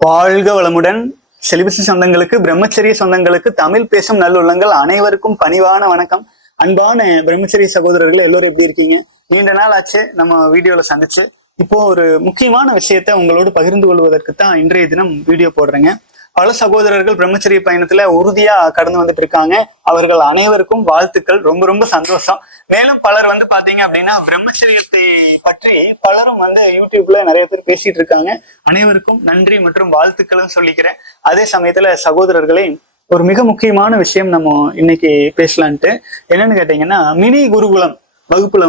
வாழ்க வளமுடன். செலிபசி சொந்தங்களுக்கு, பிரம்மச்சரிய சொந்தங்களுக்கு, தமிழ் பேசும் நல்லுள்ளங்கள் அனைவருக்கும் பணிவான வணக்கம். அன்பான பிரம்மச்சரிய சகோதரர்கள் எல்லோரும் எப்படி இருக்கீங்க? நீண்ட நாள் ஆச்சு நம்ம வீடியோல சந்திச்சு. இப்போ ஒரு முக்கியமான விஷயத்த உங்களோடு பகிர்ந்து கொள்வதற்கு தான் இன்றைய தினம் வீடியோ போடுறேங்க. பல சகோதரர்கள் பிரம்மச்சரிய பயணத்துல உறுதியா கடந்து வந்துட்டு இருக்காங்க. அவர்கள் அனைவருக்கும் வாழ்த்துக்கள். ரொம்ப ரொம்ப சந்தோஷம். மேலும் பலர் பாத்தீங்க அப்படின்னா பிரம்மச்சரியத்தை பற்றி பலரும் யூடியூப்ல நிறைய பேர் பேசிட்டு இருக்காங்க. அனைவருக்கும் நன்றி மற்றும் வாழ்த்துக்களும் சொல்லிக்கிறேன். அதே சமயத்துல சகோதரர்களே, ஒரு மிக முக்கியமான விஷயம் நம்ம இன்னைக்கு பேசலான்ட்டு. என்னன்னு கேட்டீங்கன்னா, மினி குருகுலம் வகுப்புல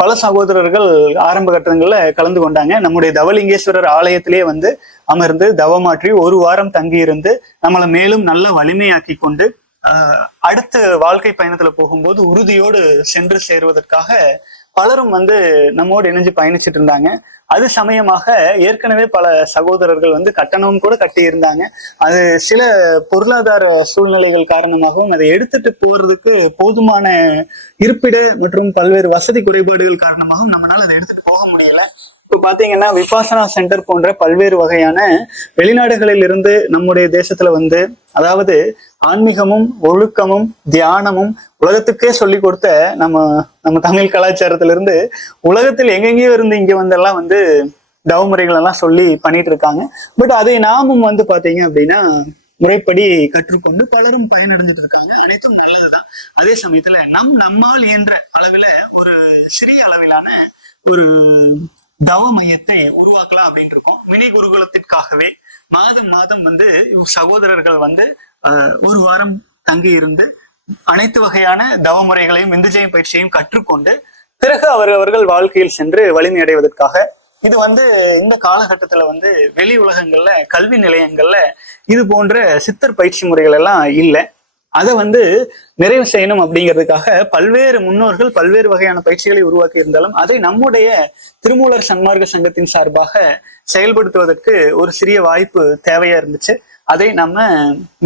பல சகோதரர்கள் ஆரம்ப கட்டங்கள்ல கலந்து கொண்டாங்க. நம்முடைய தவலிங்கேஸ்வரர் ஆலயத்திலே அமர்ந்து தவமாற்றி ஒரு வாரம் தங்கி இருந்து நம்மளை மேலும் நல்ல வலிமையாக்கி கொண்டு அடுத்த வாழ்க்கை பயணத்துல போகும்போது உறுதியோடு சென்று சேருவதற்காக பலரும் நம்மோடு இணைஞ்சு பயணிச்சுட்டு இருந்தாங்க. அது சமயமாக ஏற்கனவே பல சகோதரர்கள் கட்டணமும் கூட கட்டி இருந்தாங்க. அது சில பொருளாதார சூழ்நிலைகள் காரணமாகவும் அதை எடுத்துட்டு போறதுக்கு போதுமான இருப்பிட மற்றும் பல்வேறு வசதி குறைபாடுகள் காரணமாகவும் நம்மளால அதை எடுத்துட்டு போக முடியல. இப்ப பாத்தீங்கன்னா, விபாசனா சென்டர் போன்ற பல்வேறு வகையான வெளிநாடுகளில் இருந்து நம்முடைய தேசத்துல அதாவது ஆன்மீகமும் ஒழுக்கமும் தியானமும் உலகத்துக்கே சொல்லி கொடுத்த நம்ம தமிழ் கலாச்சாரத்திலிருந்து உலகத்தில் எங்கெங்கேயோ இருந்து இங்க வந்தெல்லாம் தவமுறைகள் எல்லாம் சொல்லி பண்ணிட்டு இருக்காங்க. பட் அதை நாமும் பாத்தீங்க அப்படின்னா முறைப்படி கற்றுக்கொண்டு பலரும் பயனடைஞ்சிட்டு இருக்காங்க. அனைத்தும் நல்லதுதான். அதே சமயத்துல நம்மால் இயன்ற அளவுல ஒரு சிறிய அளவிலான ஒரு தவ மையத்தை உருவாக்கலாம் அப்படின்னு இருக்கோம். மினி குருகுலத்திற்காகவே மாதம் சகோதரர்கள் ஒரு வாரம் தங்கி இருந்து அனைத்து வகையான தவ முறைகளையும் விந்துஜயம் பயிற்சியையும் கற்றுக்கொண்டு பிறகு அவர்கள் வாழ்க்கையில் சென்று வலிமை அடைவதற்காக இது இந்த காலகட்டத்துல வெளி உலகங்கள்ல கல்வி நிலையங்கள்ல இது போன்ற சித்தர் பயிற்சி முறைகள் எல்லாம் இல்லை. அதை நிறைவு செய்யணும் அப்படிங்கிறதுக்காக பல்வேறு முன்னோர்கள் பல்வேறு வகையான பயிற்சிகளை உருவாக்கி இருந்தாலும் அதை நம்முடைய திருமூலர் சன்மார்க்க சங்கத்தின் சார்பாக செயல்படுத்துவதற்கு ஒரு சிறிய வாய்ப்பு தேவையா இருந்துச்சு. அதை நம்ம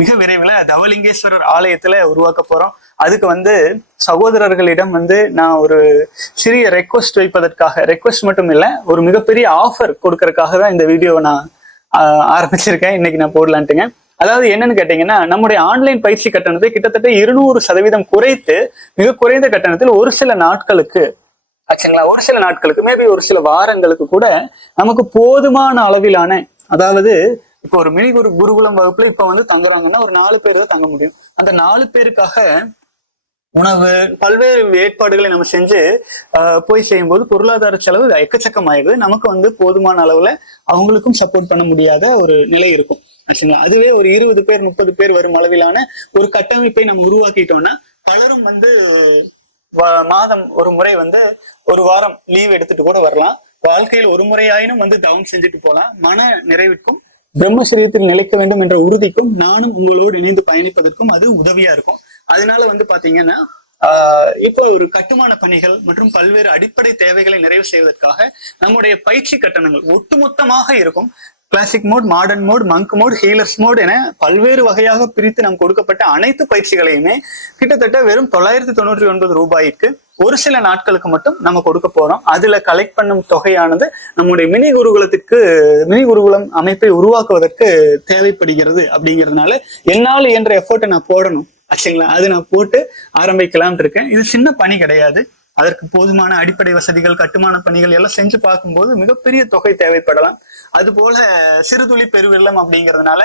மிக விரைவில் தவலிங்கேஸ்வரர் ஆலயத்துல உருவாக்க போறோம். அதுக்கு சகோதரர்களிடம் நான் ஒரு சிறிய ரெக்வஸ்ட் வைப்பதற்காக, ரெக்வஸ்ட் மட்டும் இல்லை, ஒரு மிகப்பெரிய ஆஃபர் கொடுக்கறதுக்காக தான் இந்த வீடியோவை நான் ஆரம்பிச்சிருக்கேன். இன்னைக்கு நான் போடலான்ட்டுங்க. அதாவது என்னன்னு கேட்டீங்கன்னா, நம்முடைய ஆன்லைன் பயிற்சி கட்டணத்தை கிட்டத்தட்ட 200% குறைத்து மிக குறைந்த கட்டணத்தில் ஒரு சில நாட்களுக்கு ஆச்சுங்களா, ஒரு சில நாட்களுக்கு மேபி ஒரு சில வாரங்களுக்கு கூட நமக்கு போதுமான அளவிலான, அதாவது இப்போ ஒரு மினி குருகுலம் வகுப்புல இப்ப தங்குறாங்கன்னா ஒரு 4 பேர் தான் தங்க முடியும். அந்த 4 பேருக்காக உணவு பல்வேறு ஏற்பாடுகளை நம்ம செஞ்சு போய் செய்யும் போது பொருளாதார செலவு எக்கச்சக்கம் ஆயிடுது. நமக்கு போதுமான அளவுல அவங்களுக்கும் சப்போர்ட் பண்ண முடியாத ஒரு நிலை இருக்கும் ஆச்சுங்களா. அதுவே ஒரு 20 பேர் 30 பேர் வரும் அளவிலான ஒரு கட்டமைப்பை நம்ம உருவாக்கிட்டோம்னா பலரும் மாதம் ஒரு முறை ஒரு வாரம் லீவ் எடுத்துட்டு கூட வரலாம். வாழ்க்கையில் ஒரு முறையாயினும் தவம் செஞ்சுட்டு போலாம். மன நிறைவிற்கும் பிரம்மச்சரியத்தில் நிலைக்க வேண்டும் என்ற உறுதிக்கும் நானும் உங்களோடு இணைந்து பயணிப்பதற்கும் அது உதவியா இருக்கும். அதனால பாத்தீங்கன்னா இப்போ ஒரு கட்டுமான பணிகள் மற்றும் பல்வேறு அடிப்படை தேவைகளை நிறைவு செய்வதற்காக நம்முடைய பயிற்சி கட்டணங்கள் ஒட்டுமொத்தமாக இருக்கும். Classic mode, modern mode, monk mode, healers mode என பல்வேறு வகையாக பிரித்து நாம் கொடுக்கப்பட்ட அனைத்து பயிற்சிகளையுமே கிட்டத்தட்ட வெறும் 999 ரூபாய்க்கு ஒரு சில நாட்களுக்கு மட்டும் நம்ம கொடுக்க போறோம். அதுல கலெக்ட் பண்ணும் தொகையானது நம்முடைய மினி குருகுலம் அமைப்பை உருவாக்குவதற்கு தேவைப்படுகிறது. அப்படிங்கிறதுனால என்னால் என்ற எஃபோர்ட்டை நான் போடணும் ஆச்சுங்களா. அது நான் போட்டு ஆரம்பிக்கலாம்னு இருக்கேன். இது சின்ன பணி கிடையாது. அதற்கு போதுமான அடிப்படை வசதிகள், கட்டுமான பணிகள் எல்லாம் செஞ்சு பார்க்கும்போது மிகப்பெரிய தொகை தேவைப்படலாம். அது போல சிறுதுளி பெருவெள்ளம் அப்படிங்கிறதுனால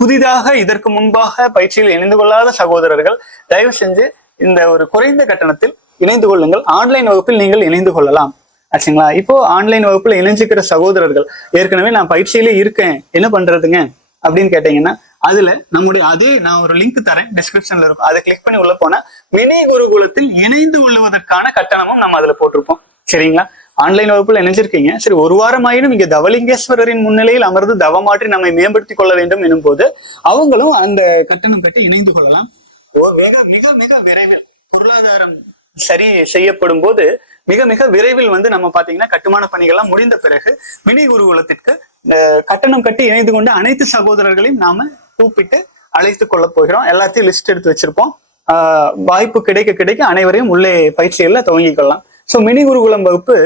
புதிதாக இதற்கு முன்பாக பயிற்சியில் இணைந்து கொள்ளாத சகோதரர்கள் தயவு செஞ்சு இந்த ஒரு குறைந்த கட்டணத்தில் இணைந்து கொள்ளுங்கள். ஆன்லைன் வகுப்பில் நீங்கள் இணைந்து கொள்ளலாம் ஆச்சுங்களா. இப்போ ஆன்லைன் வகுப்புல இணைஞ்சுக்கிற சகோதரர்கள், ஏற்கனவே நான் பயிற்சியிலே இருக்கேன், என்ன பண்றதுங்க அப்படின்னு கேட்டீங்கன்னா, அதுல நான் ஒரு லிங்க் தரேன், டிஸ்கிரிப்ஷன்ல இருக்கும். அதை கிளிக் பண்ணி உள்ள போனா மினி குருகுலத்தில் இணைந்து கொள்வதற்கான கட்டணமும் நம்ம அதுல போட்டிருப்போம். சரிங்களா. ஆன்லைன் வகுப்புல இணைஞ்சிருக்கீங்க, சரி, ஒரு வாரம் ஆயினும் இங்க தவலிங்கேஸ்வரரின் முன்னிலையில் அமர்ந்து தவமாற்றி நம்மை மேம்படுத்திக் கொள்ள வேண்டும் எனும் போது அவங்களும் அந்த கட்டணம் கட்டி இணைந்து கொள்ளலாம். மிக மிக மிக விரைவில் பொருளாதாரம் சரி செய்யப்படும் போது மிக மிக விரைவில் நம்ம பாத்தீங்கன்னா கட்டுமான பணிகள்லாம் முடிந்த பிறகு மினி குருகுலத்திற்கு கட்டணம் கட்டி இணைந்து கொண்டு அனைத்து சகோதரர்களையும் நாம கூப்பிட்டு அழைத்து கொள்ள போகிறோம். எல்லாத்தையும் லிஸ்ட் எடுத்து வச்சிருப்போம். வாய்ப்பு கிடைக்க அனைவரையும் உள்ளே பயிற்சிகள்ல துவங்கிக் கொள்ளலாம். ஸோ மினி குருகுலம் வகுப்பு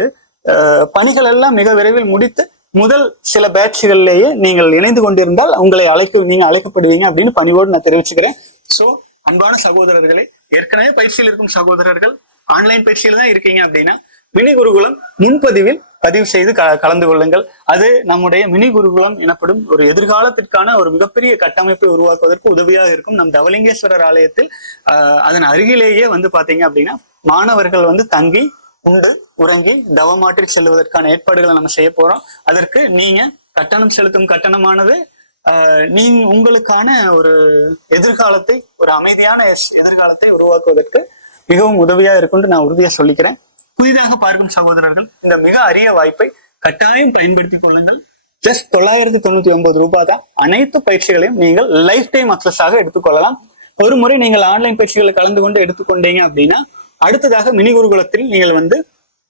பணிகள் எல்லாம் மிக விரைவில் முடித்து முதல் சில பேட்ச்கள்லேயே நீங்கள் இணைந்து கொண்டிருந்தால் உங்களை நீங்க அழைக்கப்படுவீங்க அப்படின்னு பணிவோடு நான் தெரிவிச்சுக்கிறேன். சோ அன்பான சகோதரர்களே, ஏற்கனவே பயிற்சியில் இருக்கும் சகோதரர்கள் ஆன்லைன் பயிற்சியில் தான் இருக்கீங்க அப்படின்னா மினி குருகுலம் முன்பதிவில் பதிவு செய்து கலந்து கொள்ளுங்கள். அது நம்முடைய மினி குருகுலம் எனப்படும் ஒரு எதிர்காலத்திற்கான ஒரு மிகப்பெரிய கட்டமைப்பை உருவாக்குவதற்கு உதவியாக இருக்கும். நம் தவலிங்கேஸ்வரர் ஆலயத்தில் அதன் அருகிலேயே வந்து பாத்தீங்க அப்படின்னா மாணவர்கள் வந்து தங்கி உண்டு உறங்கி தவமாற்றில் செல்வதற்கான ஏற்பாடுகளை நம்ம செய்ய போறோம். அதற்கு நீங்க கட்டணம் செலுத்தும் கட்டணமானது உங்களுக்கான ஒரு எதிர்காலத்தை, ஒரு அமைதியான எதிர்காலத்தை உருவாக்குவதற்கு மிகவும் உதவியா இருக்கும்னு நான் உறுதியா சொல்லிக்கிறேன். புதிதாக பார்க்கும் சகோதரர்கள் இந்த மிக அரிய வாய்ப்பை கட்டாயம் பயன்படுத்திக் கொள்ளுங்கள். ஜஸ்ட் 999 ரூபாய் தான். அனைத்து பயிற்சிகளையும் நீங்கள் லைஃப் டைம் அக்சஸாக எடுத்துக்கொள்ளலாம். ஒரு முறை நீங்கள் ஆன்லைன் பயிற்சிகளை கலந்து கொண்டு எடுத்துக்கொண்டீங்க அப்படின்னா அடுத்ததாக மினி குருகுலத்தில் நீங்கள் வந்து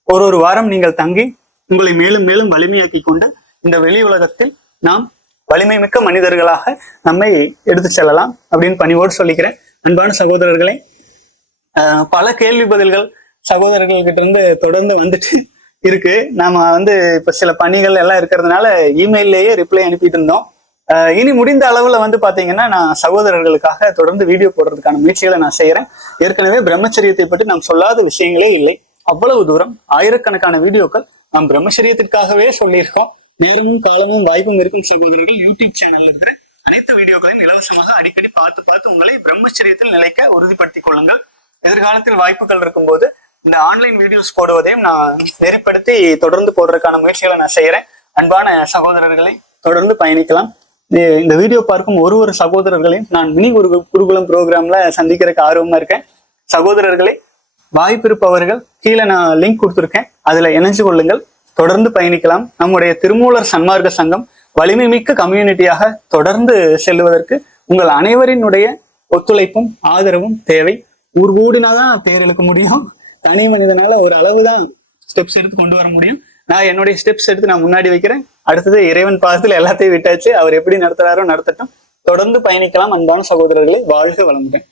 ஒரு வாரம் நீங்கள் தங்கி உங்களை மேலும் மேலும் வலிமையாக்கி கொண்டு இந்த வெளி உலகத்தில் நாம் வலிமை மிக்க மனிதர்களாக நம்மை எடுத்து செல்லலாம் அப்படின்னு பணிவோடு சொல்லிக்கிறேன். அன்பான சகோதரர்களே, பல கேள்வி பதில்கள் சகோதரர்கள் கிட்ட இருந்து தொடர்ந்து வந்துட்டு இருக்கு. நாம வந்து இப்ப சில பணிகள் எல்லாம் இருக்கிறதுனால இமெயிலேயே ரிப்ளை அனுப்பிட்டு இருந்தோம். இனி முடிந்த அளவுல வந்து பாத்தீங்கன்னா நான் சகோதரர்களுக்காக தொடர்ந்து வீடியோ போடுறதுக்கான முயற்சிகளை நான் செய்யறேன். ஏற்கனவே பிரம்மச்சரியத்தை பற்றி நாம் சொல்லாத விஷயங்களே இல்லை. அவ்வளவு தூரம் ஆயிரக்கணக்கான வீடியோக்கள் நாம் பிரம்மச்சரியத்திற்காகவே சொல்லியிருக்கோம். நேரமும் காலமும் வாய்ப்பும் இருக்கும் சகோதரர்கள் யூடியூப் சேனல்ல இருக்கிற அனைத்து வீடியோக்களையும் இலவசமாக அடிக்கடி பார்த்து உங்களை பிரம்மச்சரியத்தில் நிலைக்க உறுதிப்படுத்திக் கொள்ளுங்கள். எதிர்காலத்தில் வாய்ப்புகள் இருக்கும்போது இந்த ஆன்லைன் வீடியோஸ் போடுவதையும் நான் நெறிப்படுத்தி தொடர்ந்து போடுறதுக்கான முயற்சிகளை நான் செய்யறேன். அன்பான சகோதரர்களை தொடர்ந்து பயணிக்கலாம். இந்த வீடியோ பார்க்கும் ஒரு சகோதரர்களையும் நான் மினி குருகுலம் ப்ரோக்ராம்ல சந்திக்கிறதுக்கு ஆர்வமா இருக்கேன். சகோதரர்களை, வாய்ப்பு இருப்பவர்கள் கீழே நான் லிங்க் கொடுத்துருக்கேன், அதுல இணைஞ்சு கொள்ளுங்கள். தொடர்ந்து பயணிக்கலாம். நம்முடைய திருமூலர் சன்மார்க்க சங்கம் வலிமை மிக்க கம்யூனிட்டியாக தொடர்ந்து செல்வதற்கு உங்கள் அனைவரினுடைய ஒத்துழைப்பும் ஆதரவும் தேவை. ஊர் கூடினாதான் பேர் இழுக்க முடியும். தனி மனிதனால ஒரு அளவுதான் ஸ்டெப்ஸ் எடுத்து கொண்டு வர முடியும். நான் என்னுடைய ஸ்டெப்ஸ் எடுத்து நான் முன்னாடி வைக்கிறேன். அடுத்தது இறைவன் பாதத்தில் எல்லாத்தையும் விட்டாச்சு. அவர் எப்படி நடத்துறாரோ நடத்தட்டும். தொடர்ந்து பயணிக்கலாம். அன்பான சகோதரர்களை, வாழ்க வளமுடன்.